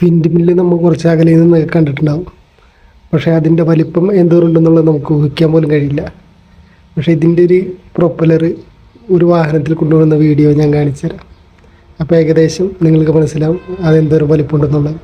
Wind mill നമ്മൾ കുറച്ച് അകലെ നിന്ന് കണ്ടിട്ടുണ്ടാവും. പക്ഷേ അതിൻ്റെ വലിപ്പം എന്തോരുണ്ടെന്നുള്ളത് നമുക്ക് ഊഹിക്കാൻ പോലും കഴിയില്ല. പക്ഷേ ഇതിൻ്റെ ഒരു പ്രൊപ്പലർ ഒരു വാഹനത്തിൽ കൊണ്ടുവന്ന വീഡിയോ ഞാൻ കാണിച്ചു തരാം. അപ്പോൾ ഏകദേശം നിങ്ങൾക്ക് മനസ്സിലാവും അതെന്തോരം വലിപ്പമുണ്ടെന്നുള്ളത്.